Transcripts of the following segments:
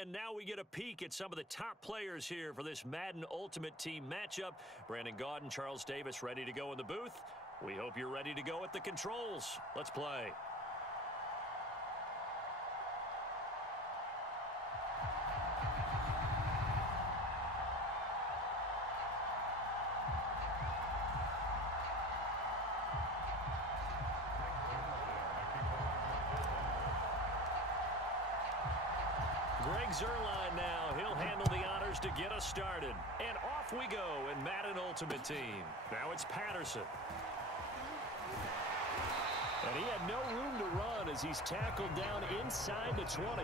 and now we get a peek at some of the top players here for this Madden Ultimate Team matchup. Brandon Gaudin, Charles Davis ready to go in the booth. We hope you're ready to go at the controls. Let's play. Zerline now. He'll handle the honors to get us started. And off we go in Madden Ultimate Team. Now it's Patterson. And he had no room to run as he's tackled down inside the 20.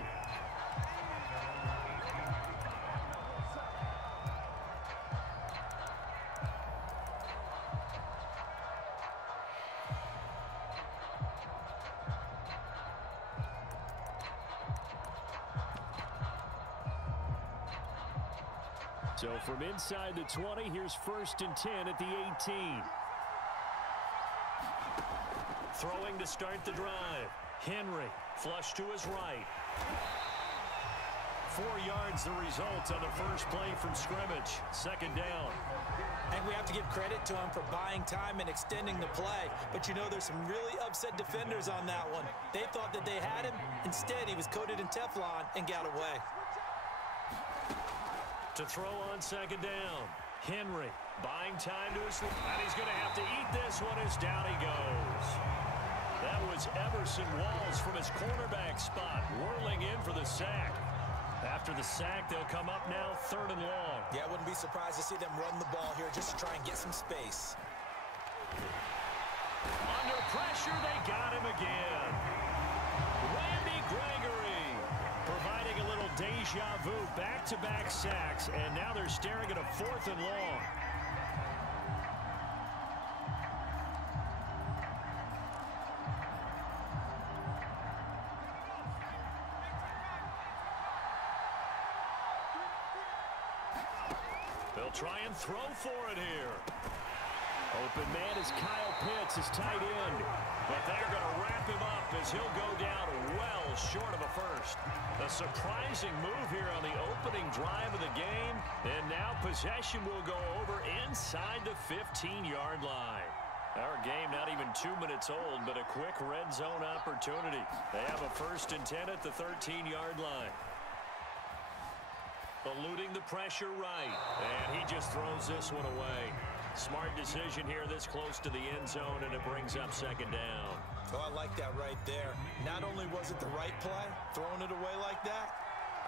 So from inside the 20, here's 1st and 10 at the 18. Throwing to start the drive. Henry, flush to his right. 4 yards the result on the first play from scrimmage. 2nd down. And we have to give credit to him for buying time and extending the play. But you know, there's some really upset defenders on that one. They thought that they had him. Instead, he was coated in Teflon and got away. To throw on 2nd down. Henry buying time to his, and he's going to have to eat this one as down he goes. That was Everson Walls from his cornerback spot, whirling in for the sack. After the sack, they'll come up now 3rd and long. Yeah, I wouldn't be surprised to see them run the ball here just to try and get some space. Under pressure, they got him again. Randy Gregory providing a little deja vu, back-to-back sacks, and now they're staring at a 4th and long. They'll try and throw for it here. Open man is Kyle Pitts, his tight end. But they're going to wrap him up as he'll go down well short of a first. A surprising move here on the opening drive of the game. And now possession will go over inside the 15-yard line. Our game not even 2 minutes old, but a quick red zone opportunity. They have a 1st and 10 at the 13-yard line. Eluding the pressure right. And he just throws this one away. Smart decision here this close to the end zone, and it brings up 2nd down. Oh, I like that right there. Not only was it the right play, throwing it away like that,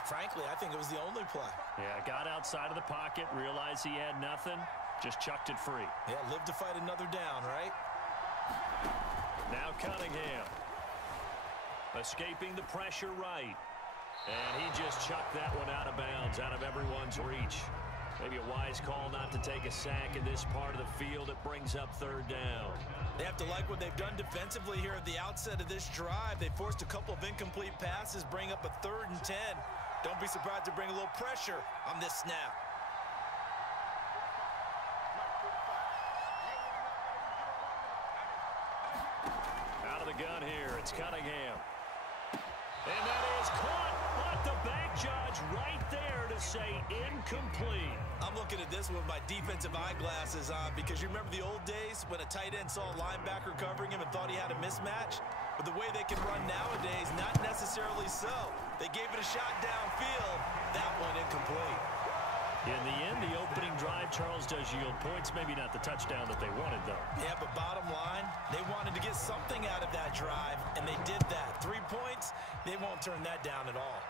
frankly, I think it was the only play. Yeah, got outside of the pocket, realized he had nothing, just chucked it free. Yeah, live to fight another down, right? Now Cunningham. Escaping the pressure right. And he just chucked that one out of bounds, out of everyone's reach. Maybe a wise call not to take a sack in this part of the field. It brings up 3rd down. They have to like what they've done defensively here at the outset of this drive. They forced a couple of incomplete passes, bring up a 3rd and 10. Don't be surprised to bring a little pressure on this snap. Out of the gun here, it's Cunningham. And that is caught, but the back judge right there to say incomplete. I'm looking at this with my defensive eyeglasses on because you remember the old days when a tight end saw a linebacker covering him and thought he had a mismatch? But the way they can run nowadays, not necessarily so. They gave it a shot downfield. That one incomplete. In the end, the opening drive, Charles, does yield points. Maybe not the touchdown that they wanted, though. Yeah, but bottom line, they wanted to get something out of that drive, and they did that. 3 points, they won't turn that down at all.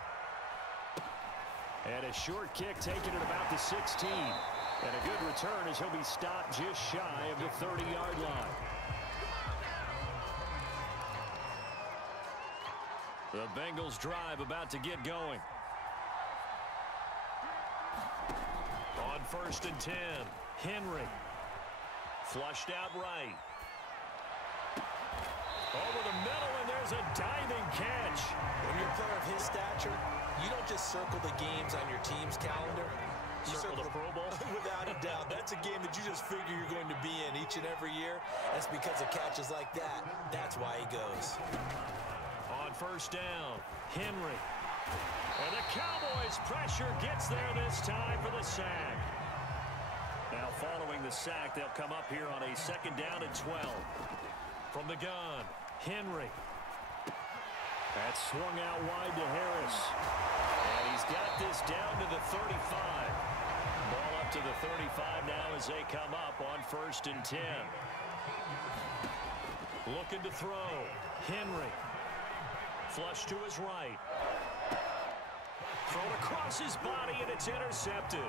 And a short kick taken at about the 16. And a good return as he'll be stopped just shy of the 30-yard line. The Bengals drive about to get going. On 1st and 10, Henry. Flushed out right. Over the middle, and there's a diving catch. When you're a player of his stature, you don't just circle the games on your team's calendar. You circle the Pro Bowl? Without a doubt. That's a game that you just figure you're going to be in each and every year. That's because of catches like that. That's why he goes. On 1st down, Henry And the Cowboys' pressure gets there this time for the sack. Now following the sack, they'll come up here on a 2nd down and 12. From the gun, Henry. That's swung out wide to Harris. And he's got this down to the 35. Ball up to the 35 now as they come up on 1st and 10. Looking to throw. Henry. Flush to his right. Thrown across his body, and it's intercepted.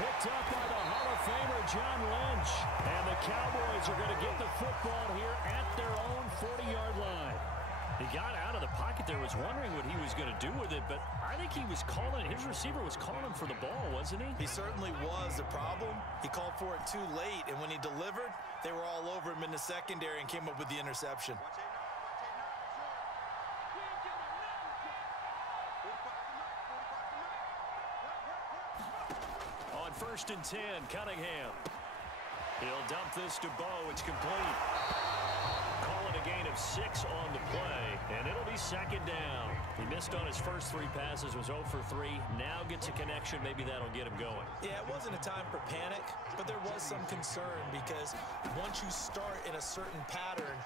Picked up by the Hall of Famer John Lynch. And the Cowboys are going to get the football here at their own 40-yard line. He got out of the pocket there, was wondering what he was going to do with it, but I think he was calling, his receiver was calling for the ball, wasn't he? He certainly was. The problem, he called for it too late, and when he delivered, they were all over him in the secondary and came up with the interception. On 1st and 10, Cunningham. He'll dump this to Bo. It's complete. Call it a gain of 6 on the play, and it'll be 2nd down. He missed on his first 3 passes, was 0 for 3. Now gets a connection. Maybe that'll get him going. Yeah, it wasn't a time for panic, but there was some concern because once you start in a certain pattern,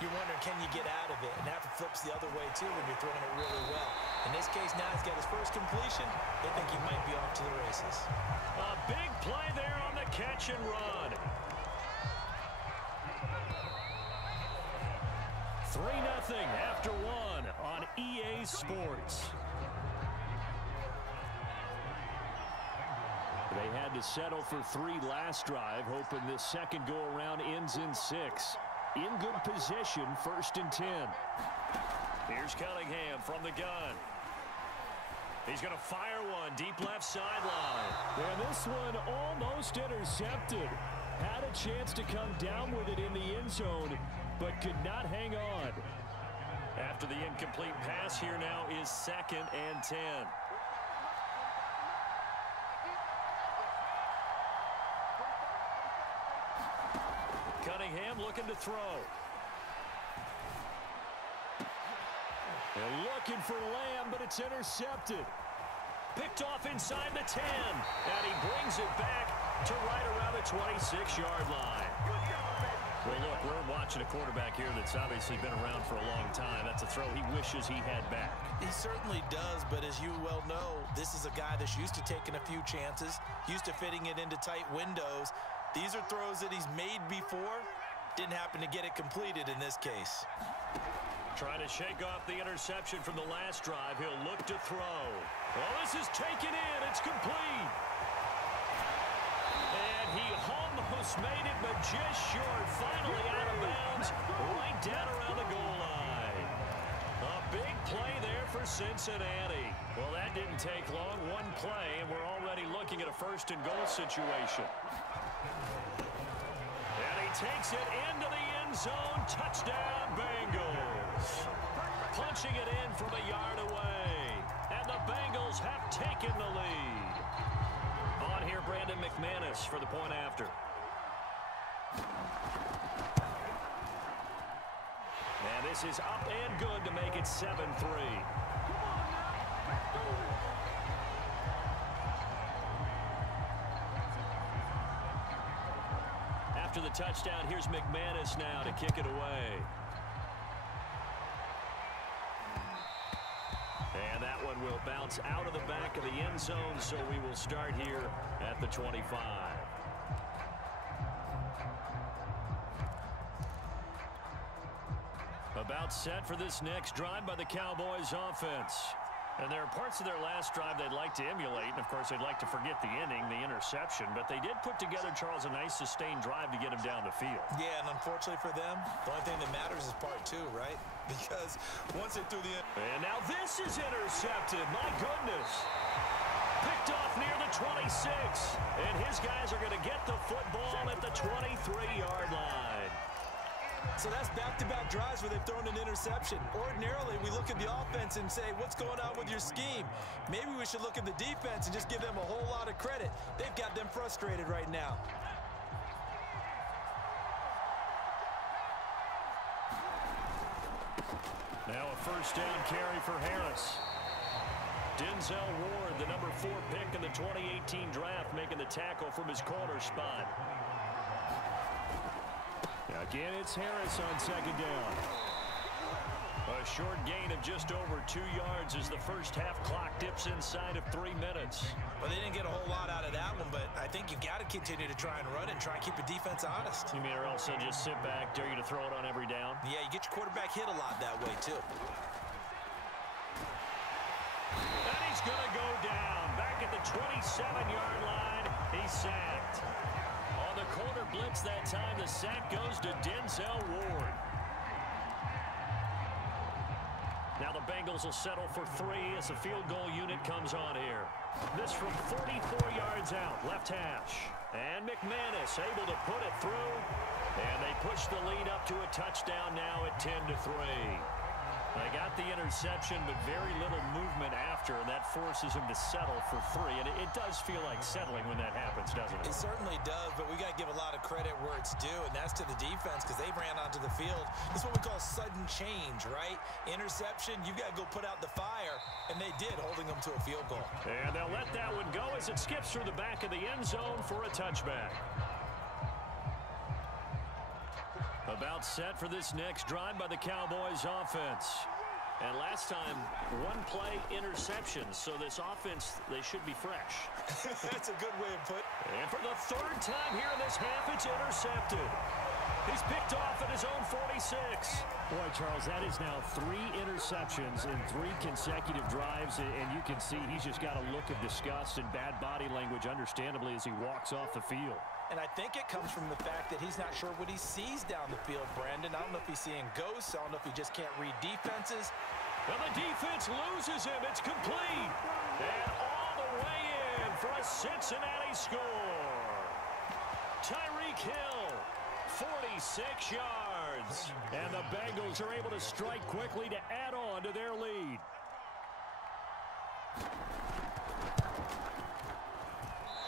you're wondering, can you get out of it? And that flips the other way, too, when you're throwing it really well. In this case, now he's got his first completion. They think he might be off to the races. A big play there on the catch and run. 3-0 after 1 on EA Sports. They had to settle for 3 last drive, hoping this second go-around ends in 6. In good position, 1st and 10. Here's Cunningham from the gun. He's going to fire one deep left sideline. And this one almost intercepted. Had a chance to come down with it in the end zone, but could not hang on. After the incomplete pass, here now is 2nd and 10. Cunningham looking to throw. They're looking for Lamb, but it's intercepted. Picked off inside the 10. And he brings it back to right around the 26-yard line. Well, look, we're watching a quarterback here that's obviously been around for a long time. That's a throw he wishes he had back. He certainly does, but as you well know, this is a guy that's used to taking a few chances, used to fitting it into tight windows. These are throws that he's made before. Didn't happen to get it completed in this case. Trying to shake off the interception from the last drive. He'll look to throw. Well, this is taken in. It's complete. And he almost made it, but just short. Finally out of bounds, right down around the goal line. A big play there for Cincinnati. Well, that didn't take long. One play, and we're already looking at a 1st and goal situation. And he takes it into the end zone. Touchdown, Bengals. Punching it in from a yard away. And the Bengals have taken the lead. On here, Brandon McManus for the point after. And this is up and good to make it 7-3. After the touchdown, here's McManus now to kick it away. And that one will bounce out of the back of the end zone, so we will start here at the 25. About set for this next drive by the Cowboys offense. And there are parts of their last drive they'd like to emulate, and of course they'd like to forget the inning, the interception, but they did put together, Charles, a nice sustained drive to get him down the field. Yeah, and unfortunately for them, the only thing that matters is part 2, right? Because once they threw the... And now this is intercepted. My goodness. Picked off near the 26. And his guys are going to get the football at the 23-yard line. So that's back-to-back drives where they've thrown an interception. Ordinarily, we look at the offense and say, what's going on with your scheme? Maybe we should look at the defense and just give them a whole lot of credit. They've got them frustrated right now. Now a 1st down carry for Harris. Denzel Ward, the number 4 pick in the 2018 draft, making the tackle from his corner spot. Again, it's Harris on second down. A short gain of just over 2 yards as the first half clock dips inside of 3 minutes. Well, they didn't get a whole lot out of that one, but I think you've got to continue to try and run it and try and keep the defense honest. You mean, or else they'll just sit back, dare you to throw it on every down? Yeah, you get your quarterback hit a lot that way, too. And he's going to go down. Back at the 27-yard line, he's sacked. On the corner blitz that time, the sack goes to Denzel Ward. Now the Bengals will settle for 3 as the field goal unit comes on here. This from 44 yards out, left hash. And McManus able to put it through. And they push the lead up to a touchdown now at 10-3. They got the interception, but very little movement after, and that forces him to settle for 3. And it does feel like settling when that happens, doesn't it? It certainly does, but we got to give a lot of credit where it's due, and that's to the defense because they ran onto the field. This is what we call sudden change, right? Interception, you got to go put out the fire, and they did, holding them to a field goal. And they'll let that one go as it skips through the back of the end zone for a touchback. About set for this next drive by the Cowboys offense. And last time, 1 play interception. So this offense, they should be fresh. That's a good way of putting it. And for the 3rd time here in this half, it's intercepted. He's picked off at his own 46. Boy, Charles, that is now 3 interceptions in 3 consecutive drives. And you can see he's just got a look of disgust and bad body language, understandably, as he walks off the field. And I think it comes from the fact that he's not sure what he sees down the field, Brandon. I don't know if he's seeing ghosts. I don't know if he just can't read defenses. Well, the defense loses him. It's complete. And all the way in for a Cincinnati score. Tyreek Hill, 46 yards. And the Bengals are able to strike quickly to add on to their lead.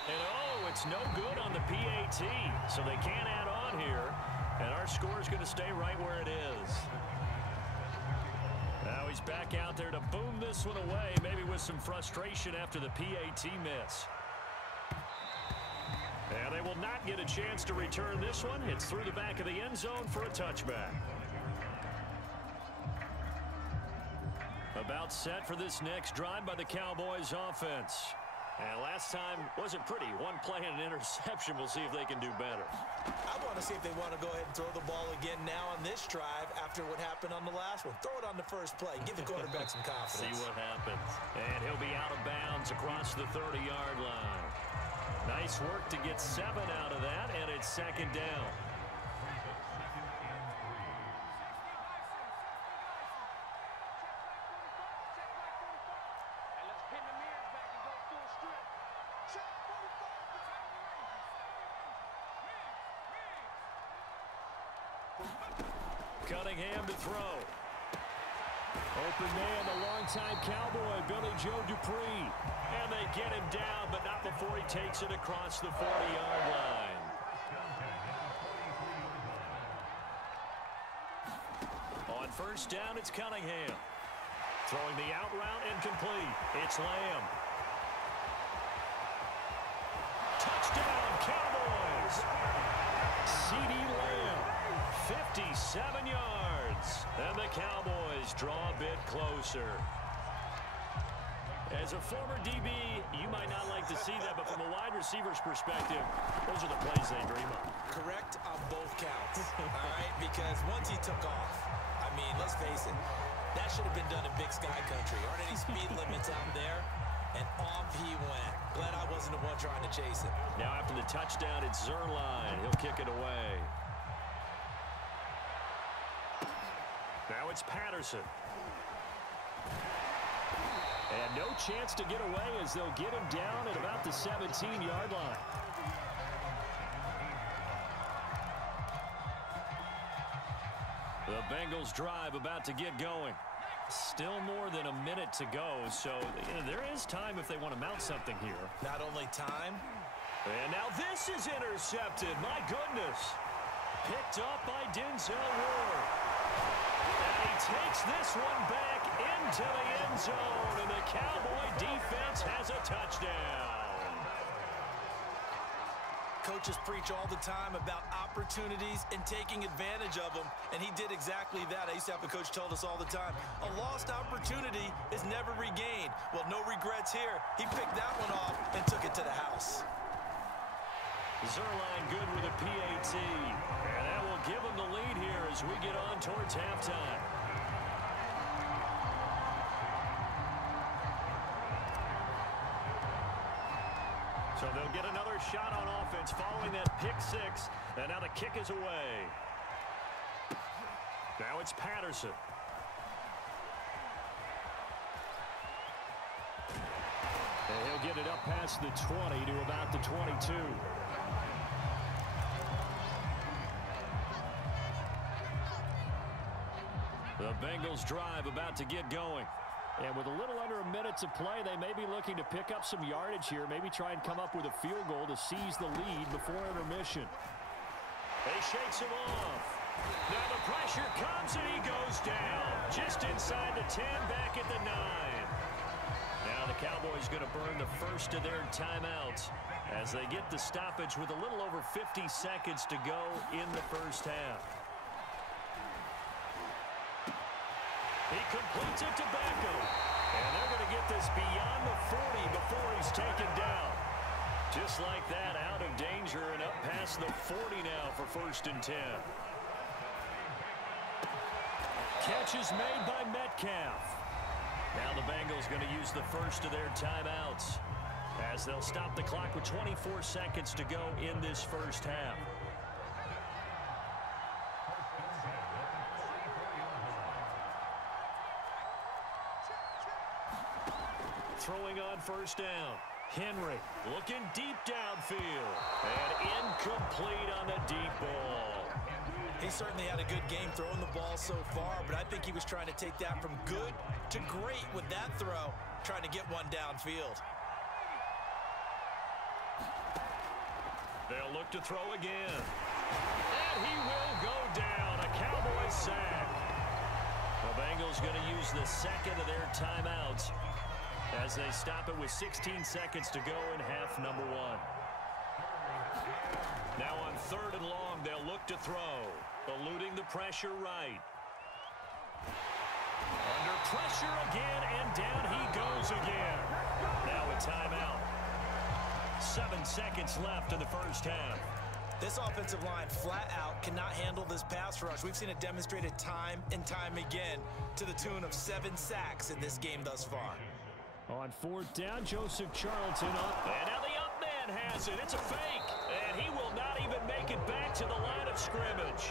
And it's no good on the PAT, so they can't add on here. And our score is going to stay right where it is. Now he's back out there to boom this one away, maybe with some frustration after the PAT miss. And they will not get a chance to return this one. It's through the back of the end zone for a touchback. About set for this next drive by the Cowboys offense. And last time wasn't pretty. 1 play and an interception. We'll see if they can do better. I want to see if they want to go ahead and throw the ball again now on this drive after what happened on the last one. Throw it on the first play. Give the quarterback some confidence. See what happens. And he'll be out of bounds across the 30-yard line. Nice work to get 7 out of that, and it's 2nd down. Cunningham to throw. Open man, the longtime Cowboy, Billy Joe Dupree. And they get him down, but not before he takes it across the 40-yard line. On 1st down, it's Cunningham. Throwing the out route and complete. It's Lamb. Touchdown, Cowboys! CeeDee Lamb, 57 yards. And the Cowboys draw a bit closer. As a former DB, you might not like to see that, but from a wide receiver's perspective, those are the plays they dream of. Correct on both counts, all right? Because once he took off, I mean, let's face it, that should have been done in Big Sky Country. Aren't any speed limits out there? And off he went. Glad I wasn't the one trying to chase it. Now after the touchdown, it's Zerline. He'll kick it away. Now it's Patterson. And no chance to get away as they'll get him down at about the 17-yard line. The Bengals drive about to get going. Still more than a minute to go, so there is time if they want to mount something here. Not only time. And now this is intercepted. My goodness. Picked up by Denzel Ward. And he takes this one back into the end zone. And the the Cowboy defense has a touchdown. Coaches preach all the time about opportunities and taking advantage of them, and he did exactly that. I used to have a coach tell us all the time, a lost opportunity is never regained. Well, no regrets here. He picked that one off and took it to the house. Zerline good with a PAT, and that will give him the lead here as we get on towards halftime. So they'll get another shot on offense following that pick six, and now the kick is away. Now it's Patterson. And he'll get it up past the 20 to about the 22. The Bengals drive about to get going. And with a little under a minute to play, they may be looking to pick up some yardage here, maybe try and come up with a field goal to seize the lead before intermission. He shakes him off. Now the pressure comes and he goes down. Just inside the 10, back at the 9. Now the Cowboys going to burn the first of their timeouts as they get the stoppage with a little over 50 seconds to go in the first half. He completes it to Beckham. And they're going to get this beyond the 40 before he's taken down. Just like that, out of danger and up past the 40 now for 1st and 10. Catch is made by Metcalf. Now the Bengals going to use the first of their timeouts as they'll stop the clock with 24 seconds to go in this first half. Throwing on first down. Henry looking deep downfield. And incomplete on the deep ball. He certainly had a good game throwing the ball so far, but I think he was trying to take that from good to great with that throw, trying to get one downfield. They'll look to throw again. And he will go down. A Cowboys sack. The Bengals going to use the second of their timeouts as they stop it with 16 seconds to go in half number 1. Now on 3rd and long, they'll look to throw. Eluding the pressure right. Under pressure again, and down he goes again. Now a timeout. 7 seconds left in the first half. This offensive line flat out cannot handle this pass rush. We've seen it demonstrated time and time again to the tune of 7 sacks in this game thus far. On 4th down, Joseph Charlton up. And now the up man has it. It's a fake. And he will not even make it back to the line of scrimmage.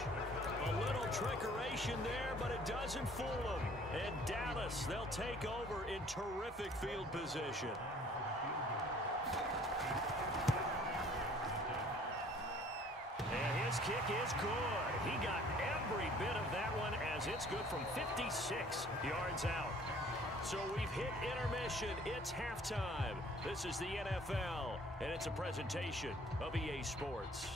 A little trickeration there, but it doesn't fool him. And Dallas, they'll take over in terrific field position. And his kick is good. He got every bit of that one as it's good from 56 yards out. So we've hit intermission. It's halftime. This is the NFL, and it's a presentation of EA Sports.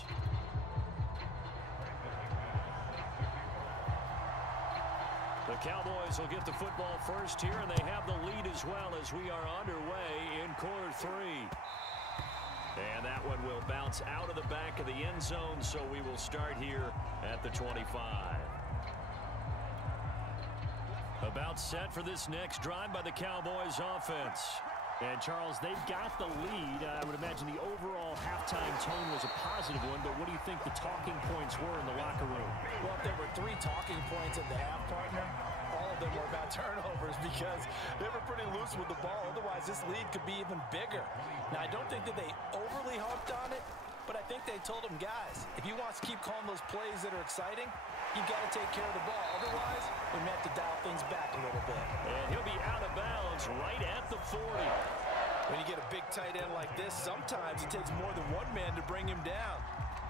The Cowboys will get the football first here, and they have the lead as well as we are underway in quarter 3. And that one will bounce out of the back of the end zone, so we will start here at the 25. About set for this next drive by the Cowboys offense. And, Charles, they've got the lead. I would imagine the overall halftime tone was a positive one, but what do you think the talking points were in the locker room? Well, if there were 3 talking points at the half, partner, all of them were about turnovers because they were pretty loose with the ball. Otherwise, this lead could be even bigger. Now, I don't think that they overly harped on it, but I think they told them, guys, if you want to keep calling those plays that are exciting, you've got to take care of the ball. Otherwise, we may have to dial things back a little bit. And he'll be out of bounds right at the 40. When you get a big tight end like this, sometimes it takes more than one man to bring him down.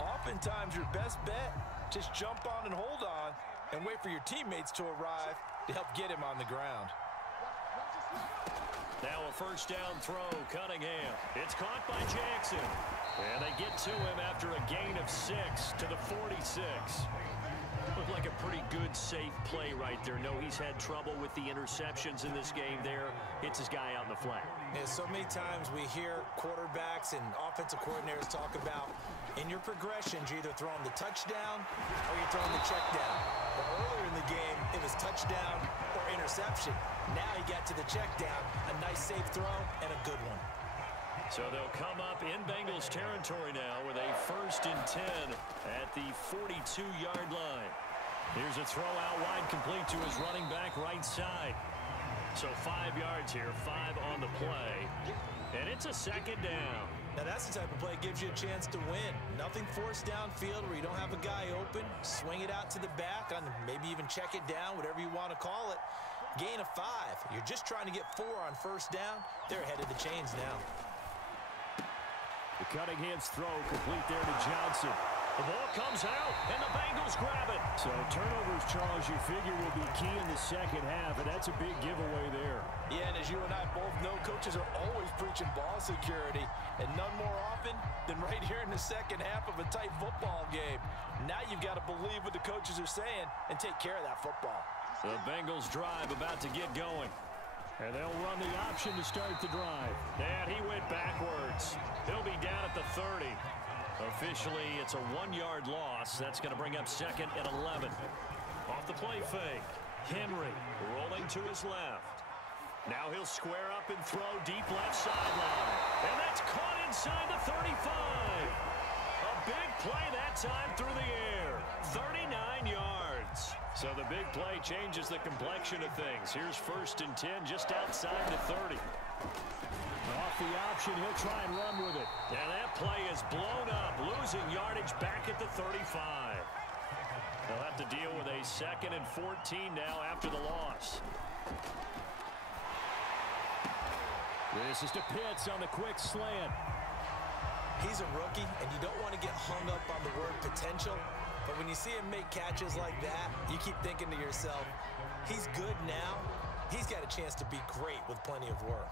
Oftentimes, your best bet, just jump on and hold on and wait for your teammates to arrive to help get him on the ground. Now a first down throw, Cunningham. It's caught by Jackson. And they get to him after a gain of 6 to the 46. Looked like a pretty good, safe play right there. No, he's had trouble with the interceptions in this game there. Hits his guy out in the flat. Yeah, so many times we hear quarterbacks and offensive coordinators talk about in your progressions, you're either throwing the touchdown or you're throwing the check down. But earlier in the game, it was touchdown or interception. Now he got to the check down, a nice safe throw and a good one. So they'll come up in Bengals territory now with a 1st and 10 at the 42-yard line. Here's a throw out wide, complete to his running back right side. So 5 yards here, 5 on the play. And it's a 2nd down. Now that's the type of play that gives you a chance to win. Nothing forced downfield where you don't have a guy open. Swing it out to the back, on maybe even check it down, whatever you want to call it. Gain of 5. You're just trying to get 4 on 1st down. They're ahead of the chains now. The Cunningham's throw complete there to Johnson. The ball comes out, and the Bengals grab it. So turnovers, Charles, you figure will be key in the 2nd half, and that's a big giveaway there. Yeah, and as you and I both know, coaches are always preaching ball security, and none more often than right here in the 2nd half of a tight football game. Now you've got to believe what the coaches are saying and take care of that football. The Bengals drive about to get going. And they'll run the option to start the drive. And he went backwards. He'll be down at the 30. Officially, it's a 1-yard loss. That's going to bring up 2nd and 11. Off the play fake. Henry rolling to his left. Now he'll square up and throw deep left sideline. And that's caught inside the 35. A big play that time through the air. 39 yards. So the big play changes the complexion of things. Here's 1st and 10 just outside the 30. Off the option, he'll try and run with it. And that play is blown up, losing yardage back at the 35. They'll have to deal with a 2nd and 14 now after the loss. This is to Pitts on the quick slant. He's a rookie, and you don't want to get hung up on the word potential. But when you see him make catches like that, you keep thinking to yourself, he's good now. He's got a chance to be great with plenty of work.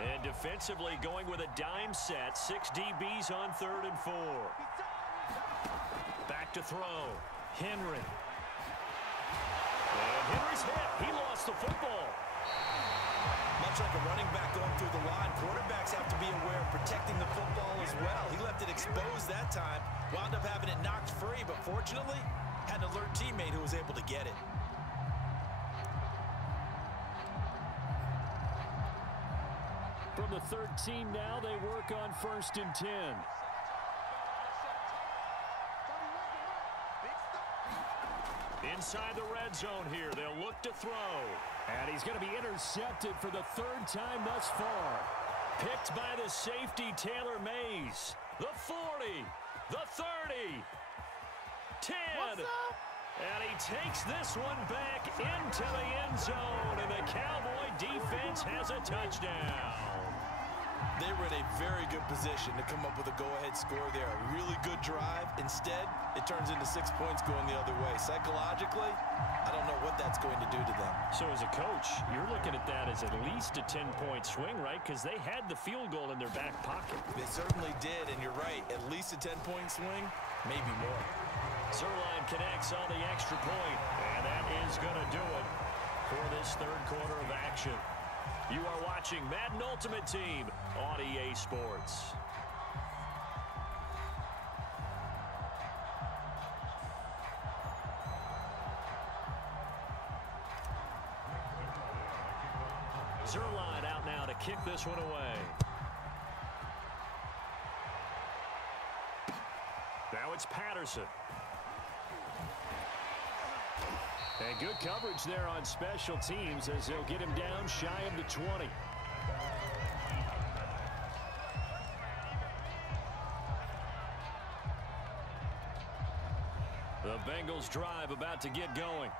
And defensively going with a dime set. 6 DBs on 3rd and 4. Back to throw. Henry. And Henry's hit. He lost the football. Much like a running back going through the line, quarterbacks have to be aware of protecting the football as well. He left it exposed that time, wound up having it knocked free, but fortunately, had an alert teammate who was able to get it. From the 13 now, they work on 1st and 10. Inside the red zone here, they'll look to throw. And he's going to be intercepted for the 3rd time thus far. Picked by the safety, Taylor Mays. The 40, the 30, 10. And he takes this one back into the end zone, and the Cowboy defense has a touchdown. They were in a very good position to come up with a go-ahead score there. A really good drive. Instead, it turns into 6 points going the other way. Psychologically, I don't know what that's going to do to them. So as a coach, you're looking at that as at least a 10-point swing, right? Because they had the field goal in their back pocket. They certainly did, and you're right. At least a 10-point swing, maybe more. Zerline connects on the extra point, and that is going to do it for this 3rd quarter of action. You are watching Madden Ultimate Team on EA Sports. Zerline out now to kick this one away. Now it's Patterson. And good coverage there on special teams as they'll get him down shy of the 20. The Bengals drive about to get going.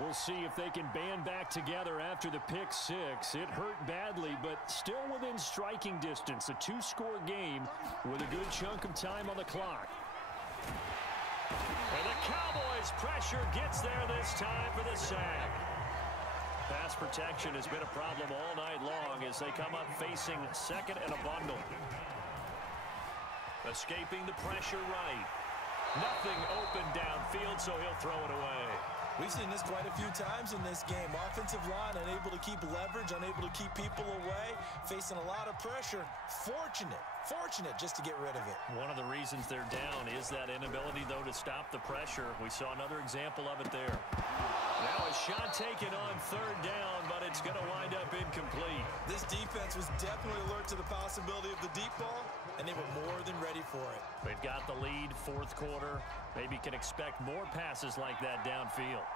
We'll see if they can band back together after the pick 6. It hurt badly, but still within striking distance. A 2-score game with a good chunk of time on the clock. And the Cowboys' pressure gets there this time for the sack. Pass protection has been a problem all night long as they come up facing 2nd and a bundle. Escaping the pressure right. Nothing open downfield, so he'll throw it away. We've seen this quite a few times in this game. Offensive line unable to keep leverage, unable to keep people away, facing a lot of pressure. Fortunate just to get rid of it. One of the reasons they're down is that inability, though, to stop the pressure. We saw another example of it there. Now a shot taken on third down, but it's going to wind up incomplete. This defense was definitely alert to the possibility of the deep ball, and they were more than ready for it. They've got the lead, fourth quarter. Maybe can expect more passes like that downfield.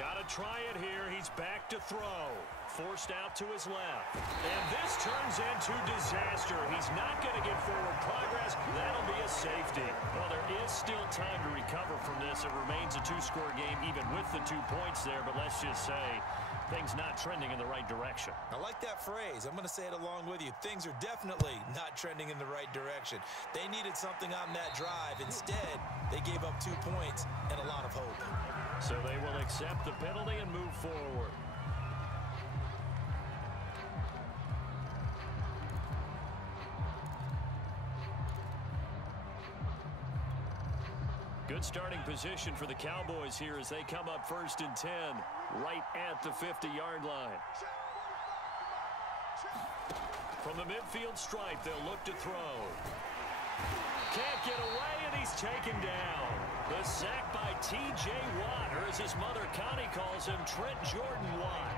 Got to try it here. He's back to throw. Forced out to his left. And this turns into disaster. He's not going to get forward progress. That'll be a safety. Well, there is still time to recover from this. It remains a two-score game even with the 2 points there. But let's just say things not trending in the right direction. I like that phrase. I'm going to say it along with you. Things are definitely not trending in the right direction. They needed something on that drive. Instead, they gave up 2 points and a lot of hope. So they will accept the penalty and move forward. Good starting position for the Cowboys here as they come up 1st and 10, right at the 50-yard line. From the midfield stripe, they'll look to throw. Can't get away, and he's taken down. The sack by T.J. Watt, or as his mother Connie calls him, Trent Jordan Watt.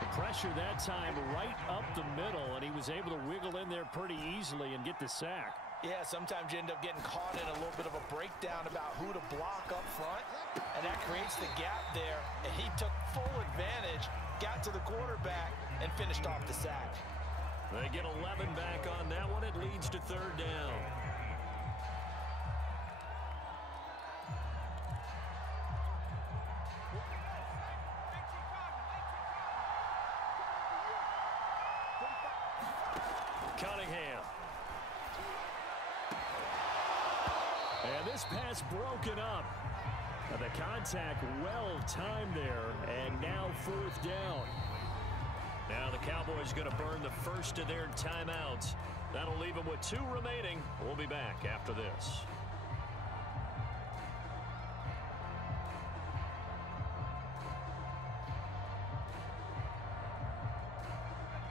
The pressure that time right up the middle, and he was able to wiggle in there pretty easily and get the sack. Yeah, sometimes you end up getting caught in a little bit of a breakdown about who to block up front, and that creates the gap there, and he took full advantage, got to the quarterback, and finished off the sack. They get 11 back on that one. It leads to third down. Cunningham. And this pass broken up. Now the contact well timed there, and now 4th down. Now the Cowboys going to burn the first of their timeouts. That'll leave them with 2 remaining. We'll be back after this.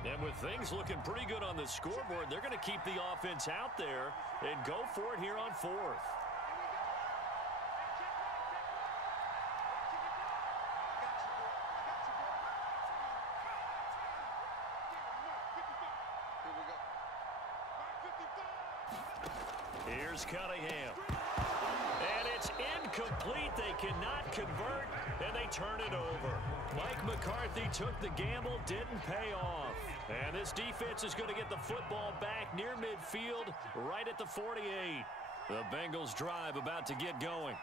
And with things looking pretty good on the scoreboard, they're going to keep the offense out there and go for it here on 4th. Here's Cunningham. And it's incomplete. They cannot convert, and they turn it over. Mike McCarthy took the gamble, didn't pay off. And this defense is going to get the football back near midfield, right at the 48. The Bengals drive about to get going.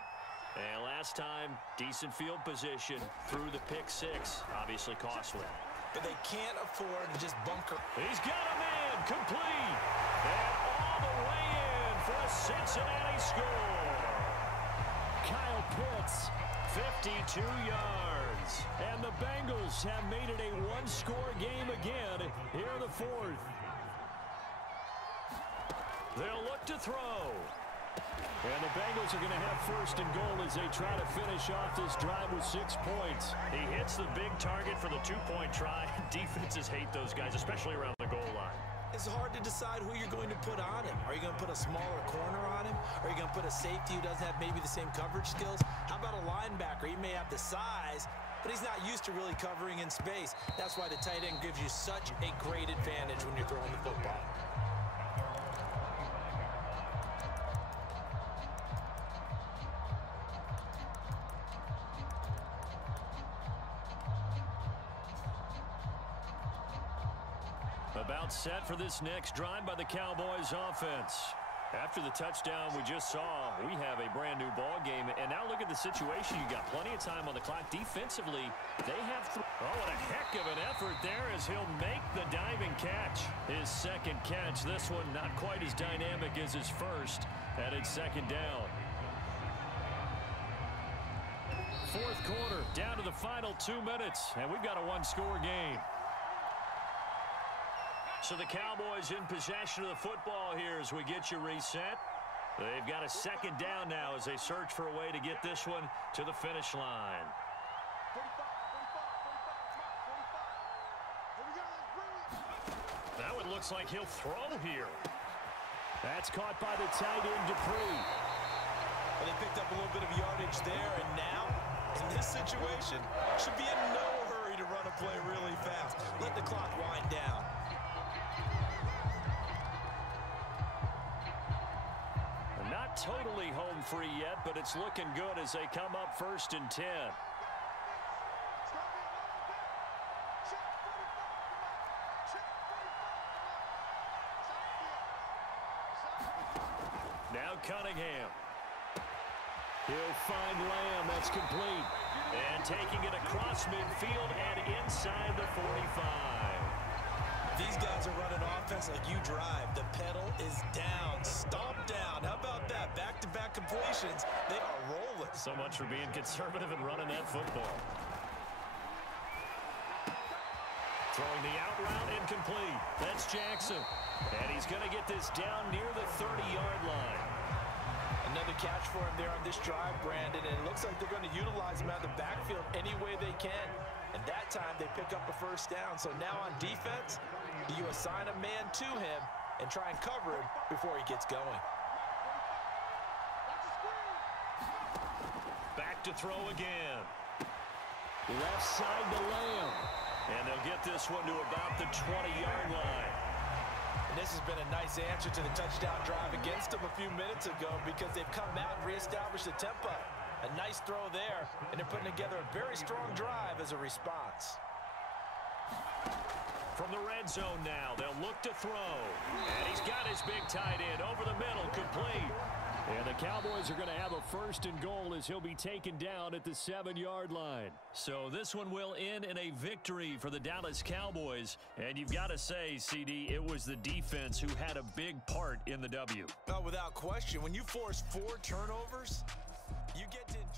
And last time, decent field position through the pick 6. Obviously costly. But they can't afford to just bunker. He's got a man, complete. And all the way in for a Cincinnati score. Kyle Pitts, 52 yards. And the Bengals have made it a one-score game again here in the 4th. They'll look to throw. And the Bengals are going to have 1st and goal as they try to finish off this drive with 6 points. He hits the big target for the 2-point try. Defenses hate those guys, especially around the goal line. It's hard to decide who you're going to put on him. Are you going to put a smaller corner on him? Are you going to put a safety who doesn't have maybe the same coverage skills? How about a linebacker? He may have the size, but he's not used to really covering in space. That's why the tight end gives you such a great advantage when you're throwing the football. About set for this next drive by the Cowboys offense. After the touchdown we just saw, we have a brand new ball game. And now look at the situation. You got plenty of time on the clock. Defensively, they have what a heck of an effort there as he'll make the diving catch. His second catch. This one not quite as dynamic as his first. And it's 2nd down. 4th quarter, down to the final 2 minutes. And we've got a one-score game. So the Cowboys in possession of the football here as we get you reset. They've got a second down now as they search for a way to get this one to the finish line. That one looks like he'll throw here. That's caught by the tight end, Dupree. Well, they picked up a little bit of yardage there, and now, in this situation, should be in no hurry to run a play really fast. Let the clock wind down. Not totally home free yet, but it's looking good as they come up 1st and 10. Now Cunningham. He'll find Lamb. That's complete. And taking it across midfield and inside the 45. These guys are running offense like you drive. The pedal is down. Stomp down. How about that? Back-to-back completions. They are rolling. So much for being conservative and running that football. Throwing the out route incomplete. That's Jackson. And he's going to get this down near the 30-yard line. Another catch for him there on this drive, Brandon. And it looks like they're going to utilize him out of the backfield any way they can. And that time they pick up a first down. So now on defense, you assign a man to him and try and cover him before he gets going. Back to throw again. Left side to Lamb. And they'll get this one to about the 20-yard line. And this has been a nice answer to the touchdown drive against them a few minutes ago because they've come out and reestablished the tempo. A nice throw there, and they're putting together a very strong drive as a response. From the red zone now, they'll look to throw. And he's got his big tight end over the middle, complete. And the Cowboys are going to have a 1st and goal as he'll be taken down at the 7-yard line. So this one will end in a victory for the Dallas Cowboys. And you've got to say, CD, it was the defense who had a big part in the W. Oh, without question. When you force 4 turnovers, you get to